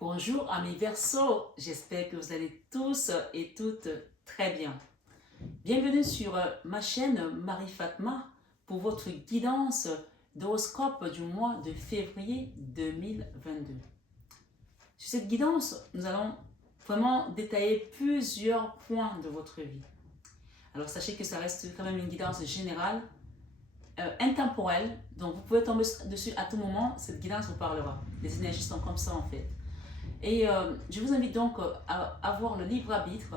Bonjour amis Verseaux, j'espère que vous allez tous et toutes très bien. Bienvenue sur ma chaîne Marie Fatma pour votre guidance d'horoscope du mois de février 2022. Sur cette guidance, nous allons vraiment détailler plusieurs points de votre vie. Alors sachez que ça reste quand même une guidance générale, intemporelle, donc vous pouvez tomber dessus à tout moment, cette guidance vous parlera. Les énergies sont comme ça en fait. Et je vous invite donc à avoir le libre arbitre,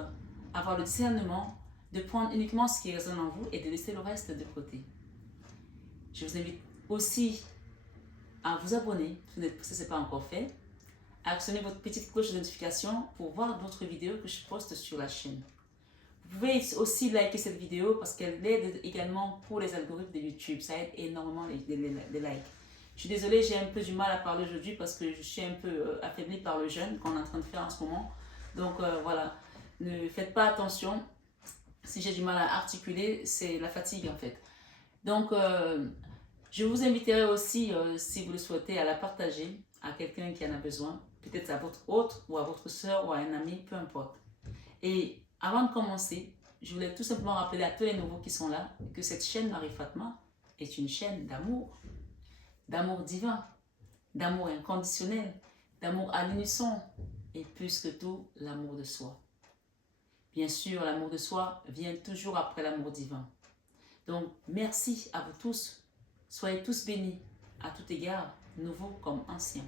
à avoir le discernement, de prendre uniquement ce qui résonne en vous et de laisser le reste de côté. Je vous invite aussi à vous abonner, si ce n'est pas encore fait, à actionner votre petite cloche de notification pour voir d'autres vidéos que je poste sur la chaîne. Vous pouvez aussi liker cette vidéo parce qu'elle aide également pour les algorithmes de YouTube. Ça aide énormément les likes. Je suis désolée, j'ai un peu du mal à parler aujourd'hui parce que je suis un peu affaiblie par le jeûne qu'on est en train de faire en ce moment. Donc voilà, ne faites pas attention. Si j'ai du mal à articuler, c'est la fatigue en fait. Donc je vous inviterai aussi, si vous le souhaitez, à la partager à quelqu'un qui en a besoin. Peut-être à votre autre ou à votre soeur ou à un ami, peu importe. Et avant de commencer, je voulais tout simplement rappeler à tous les nouveaux qui sont là que cette chaîne Marie Fatma est une chaîne d'amour divin, d'amour inconditionnel, d'amour à l'unisson et plus que tout, l'amour de soi. Bien sûr, l'amour de soi vient toujours après l'amour divin. Donc, merci à vous tous. Soyez tous bénis à tout égard, nouveaux comme anciens.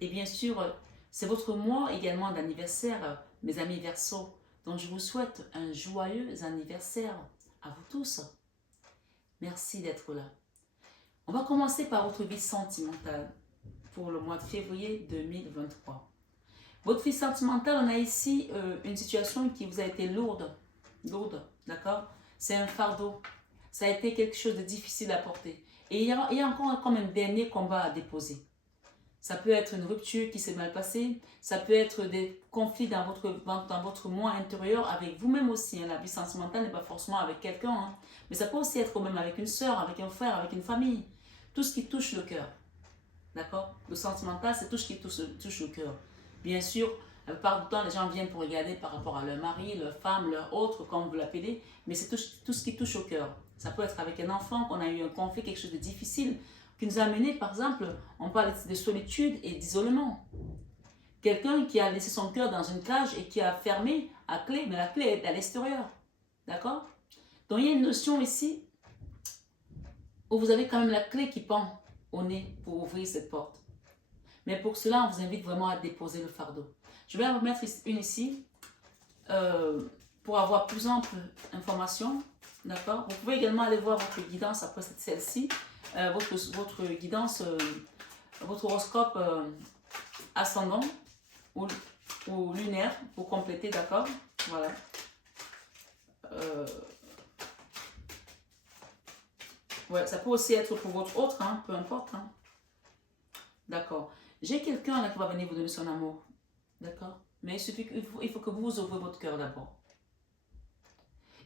Et bien sûr, c'est votre mois également d'anniversaire, mes amis Verseaux. Donc, je vous souhaite un joyeux anniversaire à vous tous. Merci d'être là. On va commencer par votre vie sentimentale pour le mois de février 2023. Votre vie sentimentale, on a ici une situation qui vous a été lourde, d'accord? C'est un fardeau. Ça a été quelque chose de difficile à porter. Et il y a encore comme un dernier combat à déposer. Ça peut être une rupture qui s'est mal passée, ça peut être des conflits dans votre moi intérieur, avec vous-même aussi. Hein. La vie sentimentale n'est pas forcément avec quelqu'un, hein. Mais ça peut aussi être même avec une soeur, avec un frère, avec une famille. Tout ce qui touche le cœur. D'accord? Le sentimental, c'est tout ce qui touche le cœur. Bien sûr, la plupart du temps, les gens viennent pour regarder par rapport à leur mari, leur femme, leur autre, comme vous l'appelez, mais c'est tout ce qui touche au cœur. Ça peut être avec un enfant, qu'on a eu un conflit, quelque chose de difficile, qui nous a amené, par exemple, on parle de solitude et d'isolement. Quelqu'un qui a laissé son cœur dans une cage et qui a fermé à clé, mais la clé est à l'extérieur. D'accord? Donc il y a une notion ici où vous avez quand même la clé qui pend au nez pour ouvrir cette porte. Mais pour cela, on vous invite vraiment à déposer le fardeau. Je vais en mettre une ici pour avoir plus ample information. D'accord? Vous pouvez également aller voir votre guidance après celle-ci. Votre guidance, votre horoscope ascendant ou lunaire pour compléter, d'accord? Voilà. Ouais, ça peut aussi être pour votre autre, hein, peu importe. Hein. D'accord. J'ai quelqu'un là qui va venir vous donner son amour. D'accord? Mais il faut que vous ouvrez votre cœur d'abord.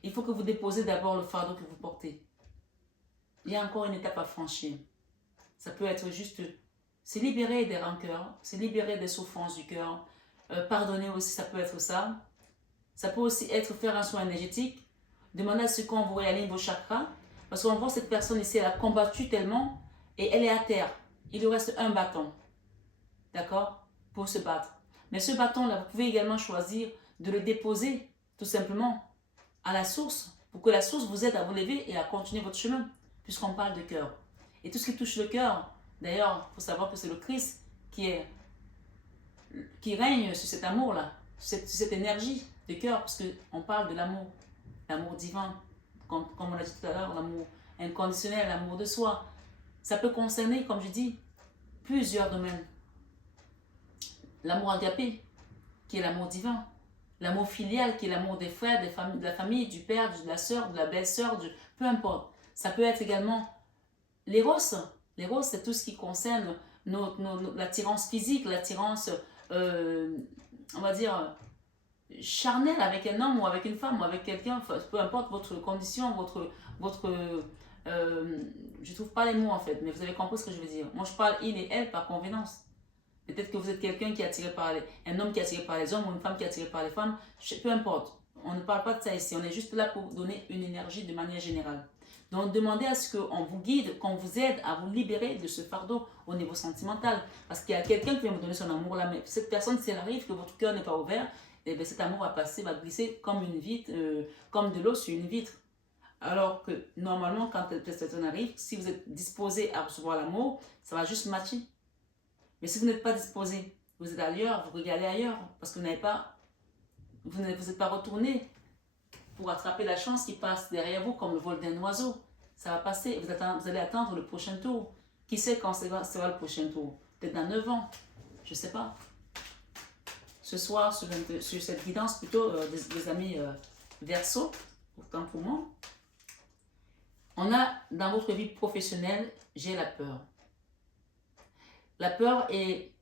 Il faut que vous déposez d'abord le fardeau que vous portez. Il y a encore une étape à franchir. Ça peut être juste se libérer des rancœurs, se libérer des souffrances du cœur. Pardonner aussi, ça peut être ça. Ça peut aussi être faire un soin énergétique. Demander à ce qu'on vous réaligne vos chakras. Parce qu'on voit cette personne ici, elle a combattu tellement et elle est à terre. Il lui reste un bâton. D'accord? Pour se battre. Mais ce bâton-là, vous pouvez également choisir de le déposer tout simplement à la source pour que la source vous aide à vous lever et à continuer votre chemin puisqu'on parle de cœur. Et tout ce qui touche le cœur, d'ailleurs, il faut savoir que c'est le Christ qui règne sur cet amour-là, sur cette énergie de cœur parce qu'on parle de l'amour divin, comme on l'a dit tout à l'heure, l'amour inconditionnel, l'amour de soi. Ça peut concerner, comme je dis, plusieurs domaines. L'amour agapé, qui est l'amour divin. L'amour filial, qui est l'amour des frères, de la famille, du père, de la soeur, de la belle-sœur, peu importe. Ça peut être également l'éros. L'éros, c'est tout ce qui concerne l'attirance physique, l'attirance, on va dire, charnelle avec un homme ou avec une femme ou avec quelqu'un, peu importe votre condition, je trouve pas les mots en fait, mais vous avez compris ce que je veux dire. Moi je parle il et elle par convenance. Peut-être que vous êtes quelqu'un qui est attiré par un homme qui est attiré par les hommes ou une femme qui est attirée par les femmes. Peu importe. On ne parle pas de ça ici. On est juste là pour donner une énergie de manière générale. Donc, demandez à ce qu'on vous guide, qu'on vous aide à vous libérer de ce fardeau au niveau sentimental. Parce qu'il y a quelqu'un qui vient vous donner son amour là, mais cette personne, si elle arrive, que votre cœur n'est pas ouvert, eh bien, cet amour va passer, va glisser comme une vitre, comme de l'eau sur une vitre. Alors que normalement, quand cette personne arrive, si vous êtes disposé à recevoir l'amour, ça va juste matcher. Mais si vous n'êtes pas disposé, vous êtes ailleurs, vous regardez ailleurs, parce que vous n'êtes pas retourné pour attraper la chance qui passe derrière vous comme le vol d'un oiseau. Ça va passer, vous allez attendre le prochain tour. Qui sait quand sera le prochain tour? Peut-être dans 9 ans, je ne sais pas. Ce soir, sur cette guidance plutôt des amis Verseau, autant pour moi, on a dans votre vie professionnelle, j'ai la peur. La peur est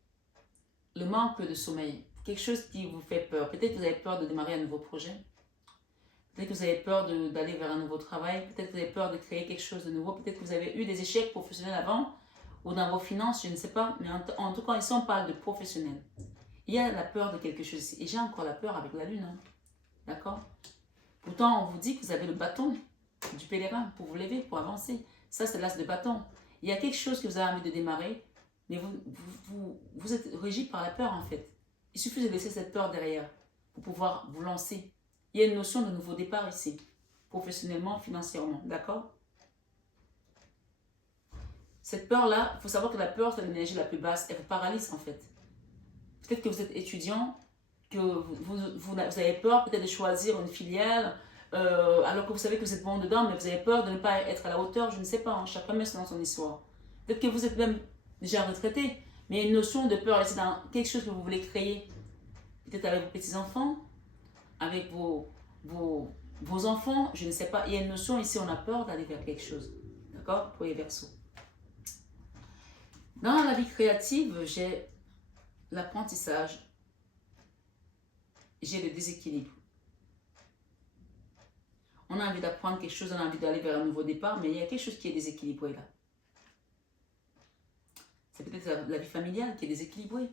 le manque de sommeil, quelque chose qui vous fait peur. Peut-être que vous avez peur de démarrer un nouveau projet. Peut-être que vous avez peur d'aller vers un nouveau travail. Peut-être que vous avez peur de créer quelque chose de nouveau. Peut-être que vous avez eu des échecs professionnels avant ou dans vos finances, je ne sais pas. Mais en tout cas, ici, on parle de professionnel. Il y a la peur de quelque chose ici. Et j'ai encore la peur avec la lune. Hein. D'accord? Pourtant, on vous dit que vous avez le bâton du pèlerin pour vous lever, pour avancer. Ça, c'est l'as de bâton. Il y a quelque chose que vous avez envie de démarrer, mais vous êtes régi par la peur, en fait. Il suffit de laisser cette peur derrière pour pouvoir vous lancer. Il y a une notion de nouveau départ ici, professionnellement, financièrement, d'accord? Cette peur-là, il faut savoir que la peur, c'est l'énergie la plus basse, elle vous paralyse en fait. Peut-être que vous êtes étudiant, que vous avez peur peut-être de choisir une filiale, alors que vous savez que vous êtes bon dedans, mais vous avez peur de ne pas être à la hauteur, je ne sais pas, hein, chacun met dans son histoire. Peut-être que vous êtes même déjà retraité, mais il y a une notion de peur ici dans quelque chose que vous voulez créer. Peut-être avec vos petits-enfants, avec vos enfants, je ne sais pas. Il y a une notion ici, on a peur d'aller vers quelque chose. D'accord? Pour les Verseaux. Dans la vie créative, j'ai l'apprentissage, j'ai le déséquilibre. On a envie d'apprendre quelque chose, on a envie d'aller vers un nouveau départ, mais il y a quelque chose qui est déséquilibré là. C'est peut-être la vie familiale qui est déséquilibrée,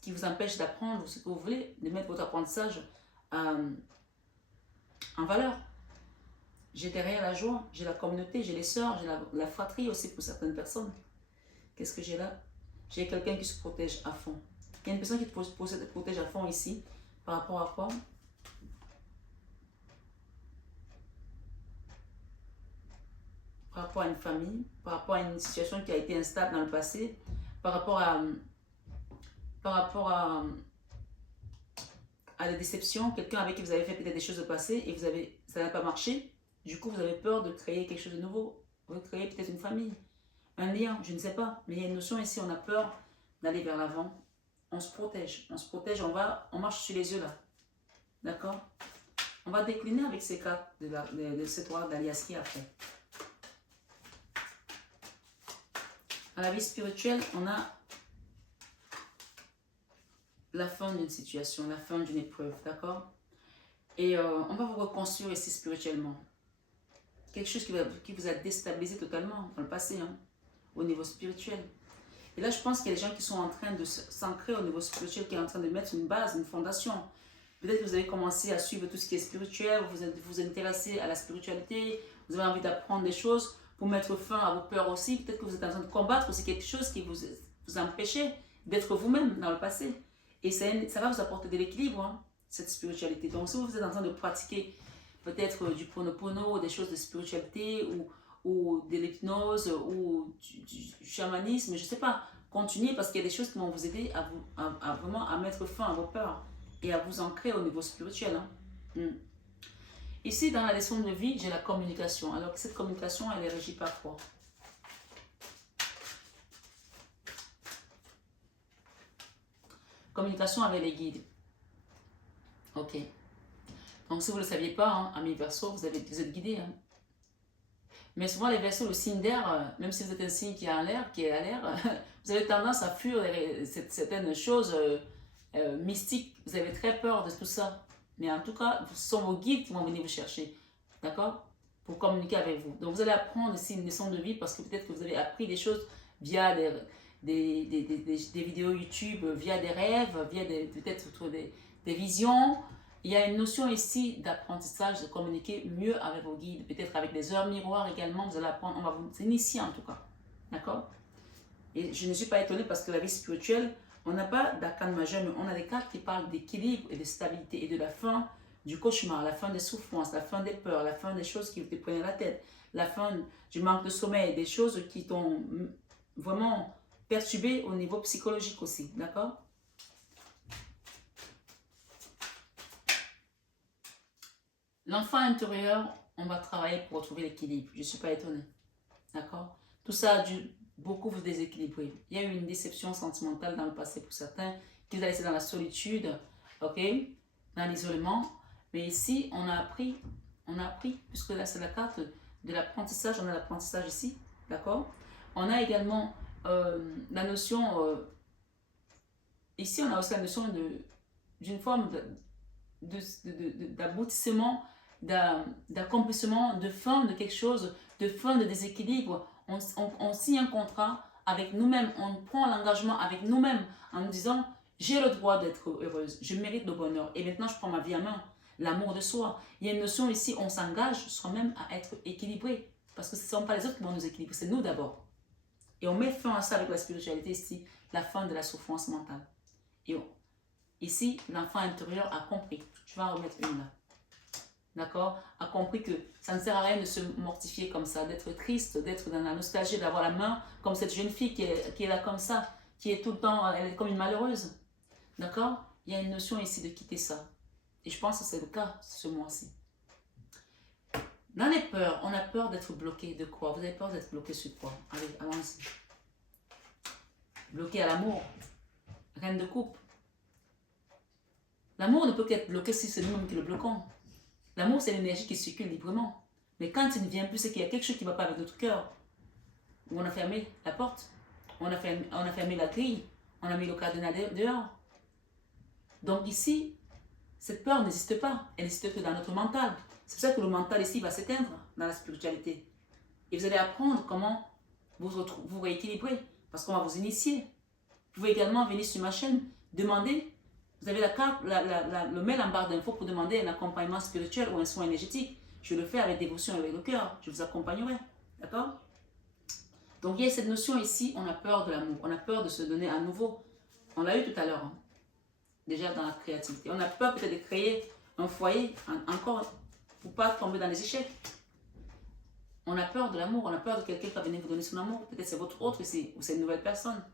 qui vous empêche d'apprendre ce que vous voulez, de mettre votre apprentissage en valeur. J'ai derrière la joie, j'ai la communauté, j'ai les sœurs, j'ai la fratrie aussi pour certaines personnes. Qu'est-ce que j'ai là? J'ai quelqu'un qui se protège à fond. Il y a une personne qui te protège à fond ici. Par rapport à quoi? Par rapport à une famille, par rapport à une situation qui a été instable dans le passé, par rapport à des déceptions, quelqu'un avec qui vous avez fait peut-être des choses au passé et ça n'a pas marché. Du coup, vous avez peur de créer quelque chose de nouveau. Vous créez peut-être une famille, un lien, je ne sais pas. Mais il y a une notion ici, on a peur d'aller vers l'avant. On se protège, on marche sur les yeux là. D'accord? On va décliner avec ces cartes de cette roi d'Aliaski après. À la vie spirituelle, on a la fin d'une situation, la fin d'une épreuve, d'accord? Et on va vous reconstruire ici spirituellement. Quelque chose qui vous a déstabilisé totalement dans le passé, hein, au niveau spirituel. Et là, je pense qu'il y a des gens qui sont en train de s'ancrer au niveau spirituel, qui sont en train de mettre une base, une fondation. Peut-être que vous avez commencé à suivre tout ce qui est spirituel, vous intéressez à la spiritualité, vous avez envie d'apprendre des choses pour mettre fin à vos peurs aussi. Peut-être que vous êtes en train de combattre aussi quelque chose qui vous empêchait d'être vous-même dans le passé. Et ça va vous apporter de l'équilibre, hein, cette spiritualité. Donc, si vous êtes en train de pratiquer peut-être du ponopono, des choses de spiritualité ou de l'hypnose ou du chamanisme, je ne sais pas, continuez parce qu'il y a des choses qui vont vous aider à vraiment à mettre fin à vos peurs et à vous ancrer au niveau spirituel. Hein. Ici, dans la leçon de vie, j'ai la communication. Alors que cette communication, elle est régie par quoi? Communication avec les guides. Ok. Donc, si vous ne le saviez pas, hein, amis Verseaux, vous êtes guidés. Hein. Mais souvent, les Verseaux, le signe d'air, même si vous êtes un signe qui est à l'air, vous avez tendance à fuir certaines choses mystiques. Vous avez très peur de tout ça. Mais en tout cas, ce sont vos guides qui vont venir vous chercher. D'accord? Pour communiquer avec vous. Donc, vous allez apprendre ici une leçon de vie parce que peut-être que vous avez appris des choses via des vidéos YouTube via des rêves, via peut-être des visions. Il y a une notion ici d'apprentissage, de communiquer mieux avec vos guides, peut-être avec des heures miroirs également, vous allez apprendre, on va vous initier en tout cas, d'accord? Et je ne suis pas étonnée parce que la vie spirituelle, on n'a pas d'arcane majeur, mais on a des cartes qui parlent d'équilibre et de stabilité et de la fin du cauchemar, la fin des souffrances, la fin des peurs, la fin des choses qui te prenaient la tête, la fin du manque de sommeil, des choses qui t'ont vraiment perturbé au niveau psychologique aussi, d'accord? L'enfant intérieur, on va travailler pour retrouver l'équilibre. Je ne suis pas étonnée. D'accord? Tout ça a dû beaucoup vous déséquilibrer. Il y a eu une déception sentimentale dans le passé pour certains qui vous a laissé dans la solitude, ok? Dans l'isolement. Mais ici, on a appris, puisque là c'est la carte de l'apprentissage, on a l'apprentissage ici, d'accord? On a également la notion, ici on a aussi la notion d'une forme d'aboutissement, d'accomplissement, de fin de quelque chose, de fin de déséquilibre. On signe un contrat avec nous-mêmes, on prend l'engagement avec nous-mêmes en nous disant j'ai le droit d'être heureuse, je mérite le bonheur et maintenant je prends ma vie en main, l'amour de soi. Il y a une notion ici, on s'engage soi-même à être équilibré parce que ce ne sont pas les autres qui vont nous équilibrer, c'est nous d'abord. Et on met fin à ça avec la spiritualité ici, la fin de la souffrance mentale. Et ici, l'enfant intérieur a compris. Je vais en remettre une là. D'accord? A compris que ça ne sert à rien de se mortifier comme ça, d'être triste, d'être dans la nostalgie, d'avoir la main comme cette jeune fille qui est là comme ça, qui est tout le temps, elle est comme une malheureuse. D'accord? Il y a une notion ici de quitter ça. Et je pense que c'est le cas ce mois-ci. Dans les peurs, on a peur d'être bloqué. De quoi? Vous avez peur d'être bloqué sur quoi? Allez, allons-y. Bloqué à l'amour. Reine de coupe. L'amour ne peut qu'être bloqué si c'est nous-mêmes qui le bloquons. L'amour, c'est l'énergie qui circule librement. Mais quand il ne vient plus, c'est qu'il y a quelque chose qui ne va pas avec notre cœur. Où on a fermé la porte, on a fermé la grille, on a mis le cadenas dehors. Donc ici, cette peur n'existe pas. Elle n'existe que dans notre mental. C'est pour ça que le mental ici va s'éteindre dans la spiritualité. Et vous allez apprendre comment vous rééquilibrer. Parce qu'on va vous initier. Vous pouvez également venir sur ma chaîne, demander. Vous avez la carte, le mail en barre d'infos pour demander un accompagnement spirituel ou un soin énergétique. Je le fais avec dévotion et avec le cœur. Je vous accompagnerai. D'accord? Donc il y a cette notion ici, on a peur de l'amour. On a peur de se donner à nouveau. On l'a eu tout à l'heure. Hein, déjà dans la créativité. On a peur peut-être de créer un foyer encore pour ne pas tomber dans les échecs. On a peur de l'amour. On a peur de quelqu'un qui va venir vous donner son amour. Peut-être c'est votre autre ici ou c'est une nouvelle personne.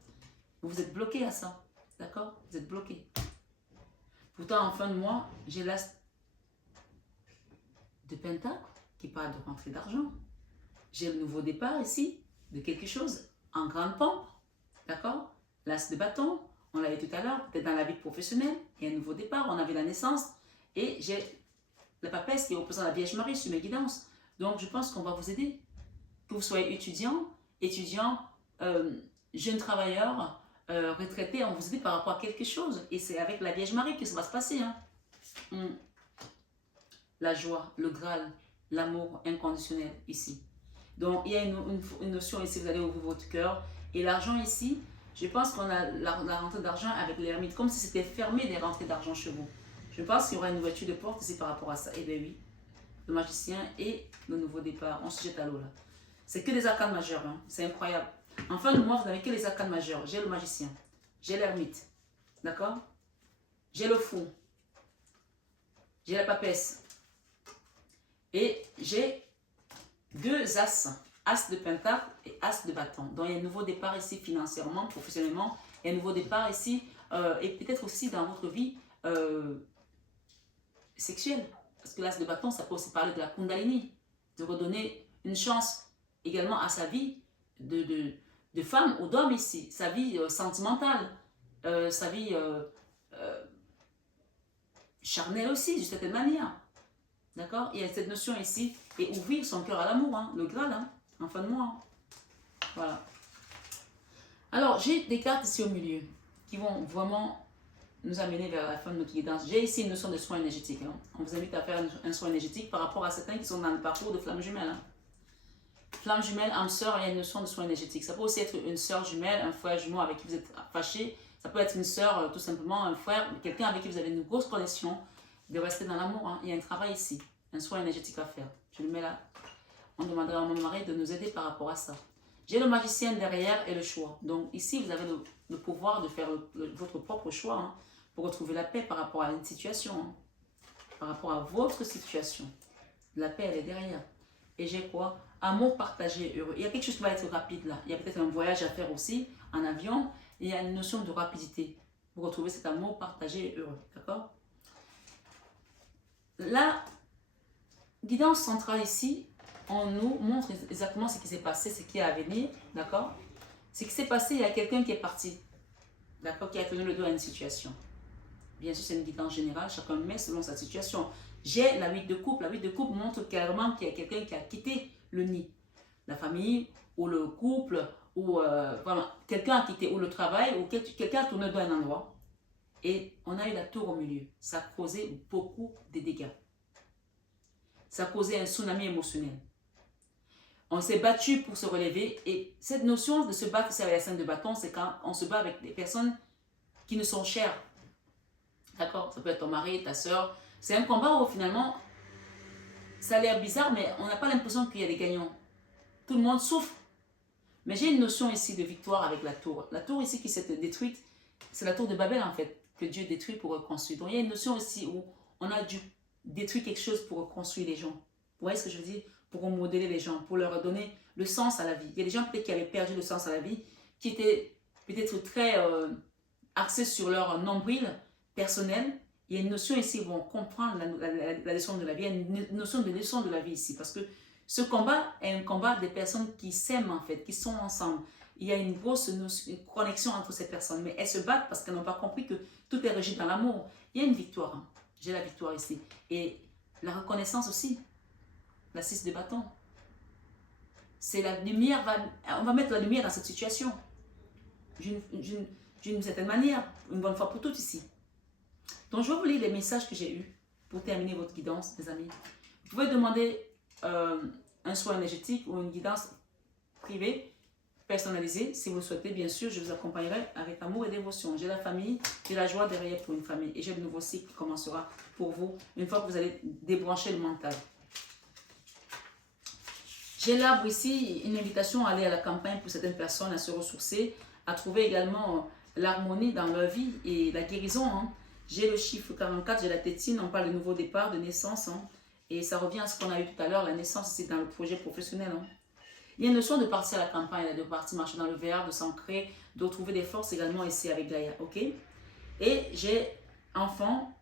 Vous êtes bloqué à ça. D'accord? Vous êtes bloqué. Pourtant, en fin de mois, j'ai l'as de Pentacle qui parle de rentrée d'argent. J'ai le nouveau départ ici de quelque chose en grande pompe. D'accord? L'as de bâton, on l'avait tout à l'heure, peut-être dans la vie professionnelle, il y a un nouveau départ, on avait la naissance. Et j'ai la papesse qui représente la Vierge Marie sur mes guidances. Donc, je pense qu'on va vous aider. Que vous soyez étudiant, jeune travailleur, retraité, on vous aide par rapport à quelque chose. Et c'est avec la Vierge Marie que ça va se passer. Hein. La joie, le Graal, l'amour inconditionnel ici. Donc, il y a une notion ici, vous allez ouvrir votre cœur. Et l'argent ici, je pense qu'on a la rentrée d'argent avec l'ermite, comme si c'était fermé des rentrées d'argent chez vous. Je pense qu'il y aura une ouverture de porte ici par rapport à ça. Eh bien oui, le magicien et le nouveau départ, on se jette à l'eau là. C'est que des arcanes majeures, hein. C'est incroyable. En fin de mois, vous n'avez que les arcanes majeures. J'ai le magicien, j'ai l'ermite, d'accord? J'ai le fou, j'ai la papesse. Et j'ai deux as, as de pentacle et as de bâton. Donc il y a un nouveau départ ici financièrement, professionnellement. Il y a un nouveau départ ici et peut-être aussi dans votre vie sexuelle. Parce que l'as de bâton, ça peut aussi parler de la Kundalini. De redonner une chance également à sa vie de femme ou d'homme ici. Sa vie sentimentale, sa vie charnelle aussi, d'une certaine manière. D'accord? Il y a cette notion ici, et ouvrir son cœur à l'amour, hein, le Graal, hein, en fin de mois. Hein. Voilà. Alors, j'ai des cartes ici au milieu, qui vont vraiment nous amener vers la fin de notre guidance. J'ai ici une notion de soin énergétique. Hein. On vous invite à faire un soin énergétique par rapport à certains qui sont dans le parcours de flamme jumelle. Hein. Flamme jumelle, âme sœur, il y a une notion de soin énergétique. Ça peut aussi être une sœur jumelle, un frère jumeau avec qui vous êtes fâché. Ça peut être une sœur, tout simplement, un frère, quelqu'un avec qui vous avez une grosse connexion. De rester dans l'amour, hein. Il y a un travail ici, un soin énergétique à faire. Je le mets là. On demandera à mon mari de nous aider par rapport à ça. J'ai le magicien derrière et le choix. Donc ici, vous avez le pouvoir de faire votre propre choix, hein, pour retrouver la paix par rapport à une situation, hein, par rapport à votre situation. La paix, elle est derrière. Et j'ai quoi? Amour partagé, heureux. Il y a quelque chose qui va être rapide là. Il y a peut-être un voyage à faire aussi, en avion. Et il y a une notion de rapidité. Vous retrouvez cet amour partagé et heureux. D'accord? La guidance centrale ici, on nous montre exactement ce qui s'est passé, ce qui est à venir. D'accord? Ce qui s'est passé, il y a quelqu'un qui est parti. D'accord? Qui a tenu le dos à une situation. Bien sûr, c'est une guidance générale. Chacun met selon sa situation. J'ai la 8 de coupe. La 8 de coupe montre clairement qu'il y a quelqu'un qui a quitté le nid. La famille ou le couple ou vraiment quelqu'un a quitté ou le travail ou quelqu'un a tourné le dos à un endroit. Et on a eu la tour au milieu. Ça a causé beaucoup de dégâts. Ça a causé un tsunami émotionnel. On s'est battu pour se relever. Et cette notion de se battre, c'est avec la scène de bâton, c'est quand on se bat avec des personnes qui nous sont chères. D'accord? Ça peut être ton mari, ta soeur. C'est un combat où finalement, ça a l'air bizarre, mais on n'a pas l'impression qu'il y a des gagnants. Tout le monde souffre. Mais j'ai une notion ici de victoire avec la tour. La tour ici qui s'est détruite, c'est la tour de Babel en fait, que Dieu détruit pour reconstruire. Donc il y a une notion ici où on a dû détruire quelque chose pour reconstruire les gens. Vous voyez ce que je veux dire? Pour modeler les gens, pour leur donner le sens à la vie. Il y a des gens peut-être qui avaient perdu le sens à la vie, qui étaient peut-être très axés sur leur nombril personnel. Il y a une notion ici où ils vont comprendre la leçon de la vie. Il y a une notion de leçon de la vie ici. Parce que ce combat est un combat des personnes qui s'aiment en fait, qui sont ensemble. Il y a une grosse connexion entre ces personnes. Mais elles se battent parce qu'elles n'ont pas compris que tout est régi dans l'amour. Il y a une victoire. Hein. J'ai la victoire ici. Et la reconnaissance aussi. La 6 de bâton. C'est la lumière. On va mettre la lumière dans cette situation. D'une certaine manière. Une bonne fois pour toutes ici. Donc, je vais vous lire les messages que j'ai eus pour terminer votre guidance, mes amis. Vous pouvez demander un soin énergétique ou une guidance privée, personnalisée. Si vous le souhaitez, bien sûr, je vous accompagnerai avec amour et dévotion. J'ai la famille, j'ai la joie derrière pour une famille. Et j'ai le nouveau cycle qui commencera pour vous une fois que vous allez débrancher le mental. J'ai l'arbre ici, une invitation à aller à la campagne pour certaines personnes, à se ressourcer, à trouver également l'harmonie dans leur vie et la guérison. Hein. J'ai le chiffre 44, j'ai la tétine, on parle de nouveau départ, de naissance. Hein. Et ça revient à ce qu'on a eu tout à l'heure, la naissance, c'est dans le projet professionnel. Hein. Il y a une notion de partir à la campagne, de partir marcher dans le verre, de s'ancrer, de retrouver des forces également ici avec Gaïa. Ok? Et j'ai enfant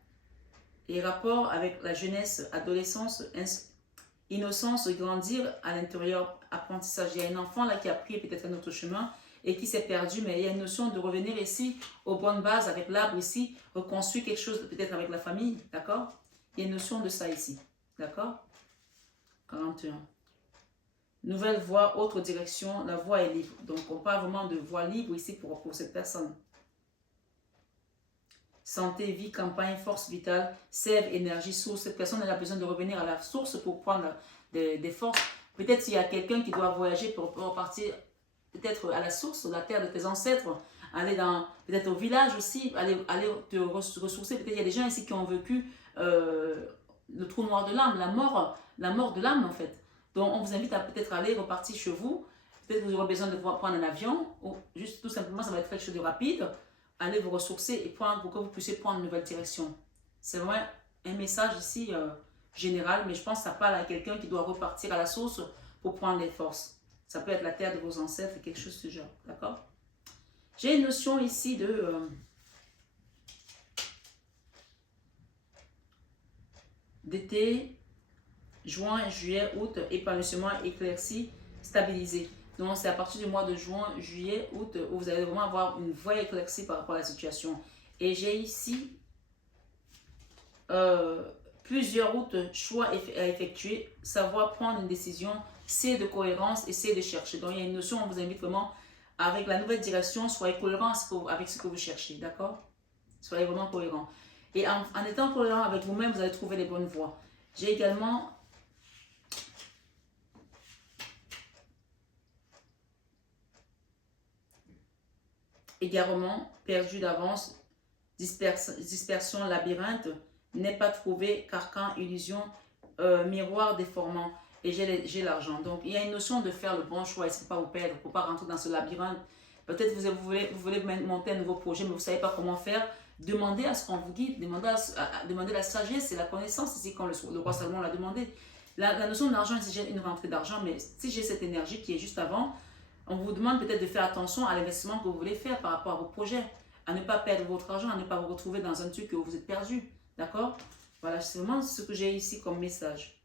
et rapport avec la jeunesse, adolescence, innocence, grandir à l'intérieur, apprentissage. Il y a un enfant là qui a pris peut-être un autre chemin et qui s'est perdu, mais il y a une notion de revenir ici aux bonnes bases avec l'arbre ici, reconstruire quelque chose peut-être avec la famille, d'accord? Il y a une notion de ça ici, d'accord? 41. Nouvelle voie, autre direction, la voie est libre. Donc on parle vraiment de voie libre ici pour cette personne. Santé, vie, campagne, force vitale, sève, énergie, source. Cette personne elle a besoin de revenir à la source pour prendre des forces. Peut-être s'il y a quelqu'un qui doit voyager pour repartir peut-être à la source, la terre de tes ancêtres, aller dans peut-être au village aussi, aller te ressourcer. Peut-être il y a des gens ici qui ont vécu le trou noir de l'âme, la mort de l'âme en fait. Donc on vous invite à peut-être aller repartir chez vous. Peut-être que vous aurez besoin de prendre un avion ou juste tout simplement ça va être quelque chose de rapide. Allez vous ressourcer et prendre pour que vous puissiez prendre une nouvelle direction. C'est vraiment un message ici général, mais je pense que ça parle à quelqu'un qui doit repartir à la source pour prendre les forces. Ça peut être la terre de vos ancêtres, quelque chose de ce genre, d'accord? J'ai une notion ici d'été, juin, juillet, août, épanouissement, éclairci, stabilisé. Donc, c'est à partir du mois de juin, juillet, août, où vous allez vraiment avoir une vraie éclaircie par rapport à la situation. Et j'ai ici plusieurs routes, choix à effectuer, savoir prendre une décision, c'est de cohérence et c'est de chercher. Donc, il y a une notion, on vous invite vraiment, avec la nouvelle direction, soyez cohérent avec ce que vous cherchez, d'accord? Soyez vraiment cohérent. Et en étant cohérent avec vous-même, vous allez trouver les bonnes voies. J'ai également égarement, perdu d'avance, dispersion, labyrinthe, n'est pas trouvé, carcan, illusion, miroir déformant. Et j'ai l'argent. Donc, il y a une notion de faire le bon choix. Il ne faut pas vous perdre, il ne faut pas rentrer dans ce labyrinthe. Peut-être vous voulez monter un nouveau projet, mais vous ne savez pas comment faire. Demandez à ce qu'on vous guide. Demandez la sagesse et la connaissance, ici, comme le roi Salomon l'a demandé. La notion d'argent, si j'ai une rentrée d'argent, mais si j'ai cette énergie qui est juste avant, on vous demande peut-être de faire attention à l'investissement que vous voulez faire par rapport à vos projets, à ne pas perdre votre argent, à ne pas vous retrouver dans un truc où vous êtes perdu. D'accord? Voilà, c'est vraiment ce que j'ai ici comme message.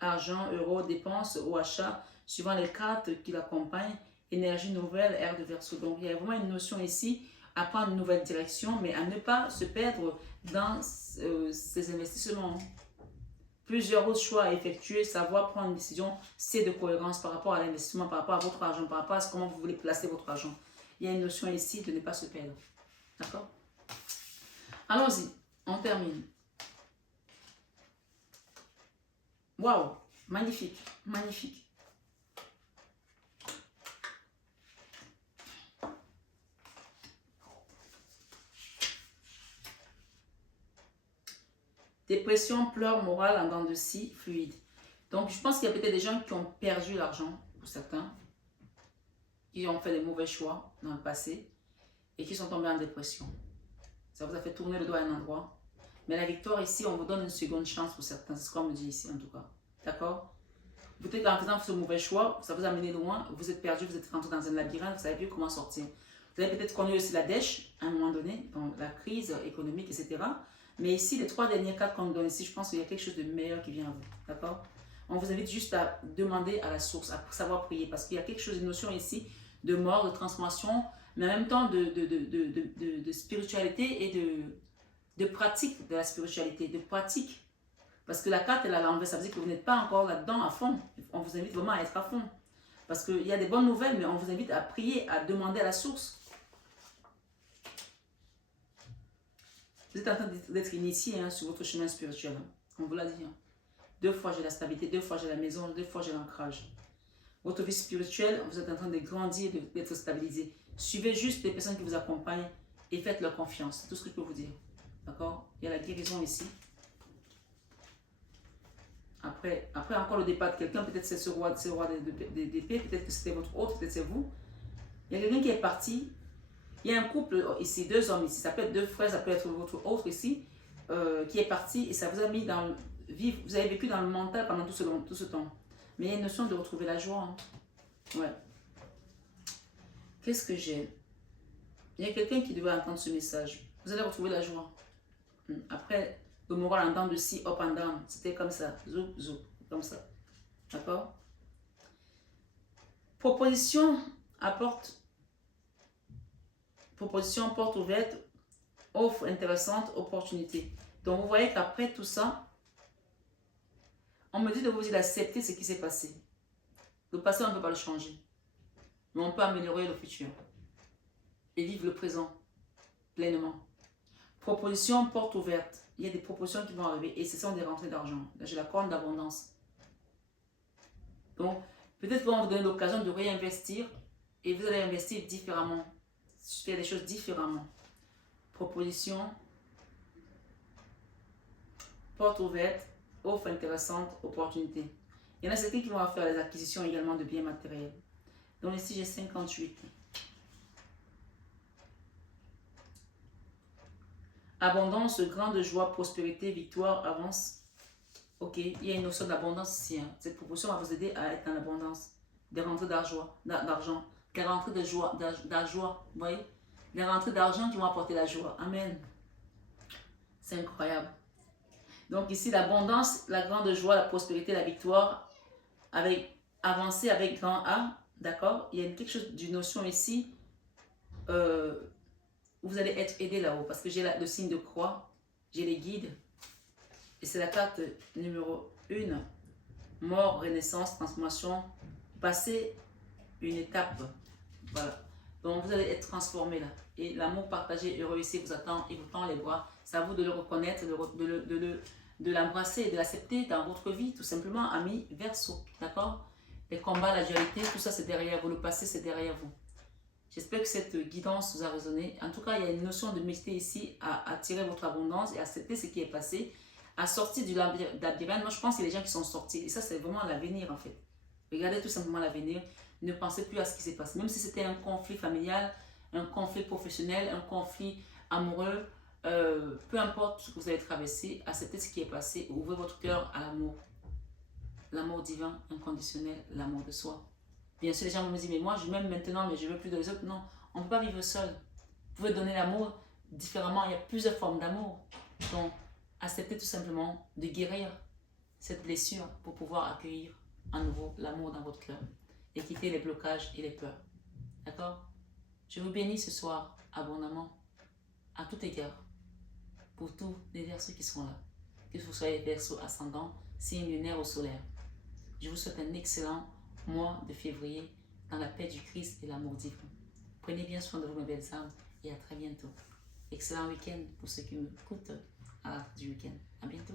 Argent, euro, dépenses ou achats, suivant les cartes qui l'accompagnent. Énergie nouvelle, air de Verseau. Donc, il y a vraiment une notion ici à prendre une nouvelle direction, mais à ne pas se perdre dans ces investissements. Plusieurs autres choix à effectuer, savoir prendre une décision, c'est de cohérence par rapport à l'investissement, par rapport à votre argent, par rapport à comment vous voulez placer votre argent. Il y a une notion ici de ne pas se perdre. D'accord? Allons-y, on termine. Waouh, magnifique, magnifique. Dépression, pleurs, morale, en dents de scie, fluide. Donc, je pense qu'il y a peut-être des gens qui ont perdu l'argent, pour certains, qui ont fait des mauvais choix dans le passé et qui sont tombés en dépression. Ça vous a fait tourner le doigt à un endroit. Mais la victoire ici, on vous donne une seconde chance pour certains. C'est ce qu'on me dit ici, en tout cas. D'accord? Peut-être qu'en faisant ce mauvais choix, ça vous a mené loin, vous êtes perdu, vous êtes rentré dans un labyrinthe, vous ne savez plus comment sortir. Vous avez peut-être connu aussi la dèche à un moment donné, donc la crise économique, etc. Mais ici, les 3 dernières cartes qu'on nous donne ici, je pense qu'il y a quelque chose de meilleur qui vient à vous. D'accord? On vous invite juste à demander à la source, à savoir prier, parce qu'il y a quelque chose, une notion ici de mort, de transformation, mais en même temps de spiritualité et de pratique de la spiritualité, de pratique. Parce que la carte, elle a l'envers, ça veut dire que vous n'êtes pas encore là-dedans à fond. On vous invite vraiment à être à fond. Parce qu'il y a des bonnes nouvelles, mais on vous invite à prier, à demander à la source. Vous êtes en train d'être initié sur votre chemin spirituel. On vous l'a dit. 2 fois j'ai la stabilité, 2 fois j'ai la maison, 2 fois j'ai l'ancrage. Votre vie spirituelle, vous êtes en train de grandir, d'être stabilisé. Suivez juste les personnes qui vous accompagnent et faites leur confiance. C'est tout ce que je peux vous dire. D'accord? Il y a la guérison ici. Après encore le départ de quelqu'un, peut-être c'est ce roi d'épée, peut-être que c'était votre autre, peut-être c'est vous. Il y a quelqu'un qui est parti. Il y a un couple ici, 2 hommes ici, ça peut être 2 frères, ça peut être votre autre ici, qui est parti et ça vous a mis dans le vivre. Vous avez vécu dans le mental pendant tout ce temps. Mais il y a une notion de retrouver la joie. Ouais. Qu'est-ce que j'ai? Il y a quelqu'un qui devait entendre ce message. Vous allez retrouver la joie. Après, le moral en dents de scie, up and down. C'était comme ça. Zoup, zoup. Comme ça. D'accord? Proposition porte ouverte, offre intéressante, opportunité. Donc vous voyez qu'après tout ça, on me dit de vous dire d'accepter ce qui s'est passé. Le passé, on ne peut pas le changer. Mais on peut améliorer le futur. Et vivre le présent pleinement. Proposition porte ouverte. Il y a des propositions qui vont arriver et ce sont des rentrées d'argent. Là, j'ai la corne d'abondance. Donc, peut-être qu'on va vous donner l'occasion de réinvestir et vous allez investir différemment. Faire des choses différemment. Proposition, porte ouverte, offre intéressante, opportunité. Il y en a certains qui vont faire les acquisitions également de biens matériels. Donc ici, j'ai 58. Abondance, grande joie, prospérité, victoire, avance. Ok, il y a une notion d'abondance ici. Cette proposition va vous aider à être dans l'abondance. Des rentrées d'argent. Des rentrées de joie, vous voyez? Des rentrées d'argent qui vont apporter la joie. Amen. C'est incroyable. Donc ici, l'abondance, la grande joie, la prospérité, la victoire, avancer avec grand A, d'accord? Il y a quelque chose d'une notion ici, vous allez être aidé là-haut, parce que j'ai le signe de croix, j'ai les guides, et c'est la carte numéro 1, mort, renaissance, transformation, passer une étape, voilà. Donc vous allez être transformé là, et l'amour partagé, heureux ici vous attend, il vous tend les bras, c'est à vous de le reconnaître, de l'embrasser, de l'accepter dans votre vie, tout simplement, ami Verseau, d'accord? Les combats, la dualité, tout ça c'est derrière vous. Le passé c'est derrière vous. J'espère que cette guidance vous a résonné. En tout cas, il y a une notion de méditer ici à attirer votre abondance et accepter ce qui est passé, à sortir du labyrinthe. Moi, je pense qu'il y a des gens qui sont sortis. Et ça, c'est vraiment l'avenir, en fait. Regardez tout simplement l'avenir. Ne pensez plus à ce qui s'est passé. Même si c'était un conflit familial, un conflit professionnel, un conflit amoureux, peu importe ce que vous avez traversé, acceptez ce qui est passé. Ouvrez votre cœur à l'amour. L'amour divin, inconditionnel, l'amour de soi. Bien sûr, les gens vont me dire, mais moi, je m'aime maintenant, mais je ne veux plus de les autres. Non, on ne peut pas vivre seul. Vous pouvez donner l'amour différemment. Il y a plusieurs formes d'amour. Donc, acceptez tout simplement de guérir cette blessure pour pouvoir accueillir à nouveau l'amour dans votre cœur et quitter les blocages et les peurs. D'accord? Je vous bénis ce soir abondamment, à tout égard, pour tous les versos qui sont là. Que vous soyez verso ascendant, signe lunaire ou solaire. Je vous souhaite un excellent mois de février dans la paix du Christ et l'amour divin. Prenez bien soin de vous, mes belles âmes, et à très bientôt. Excellent week-end pour ceux qui m'écoutent à la fin du week-end. À bientôt.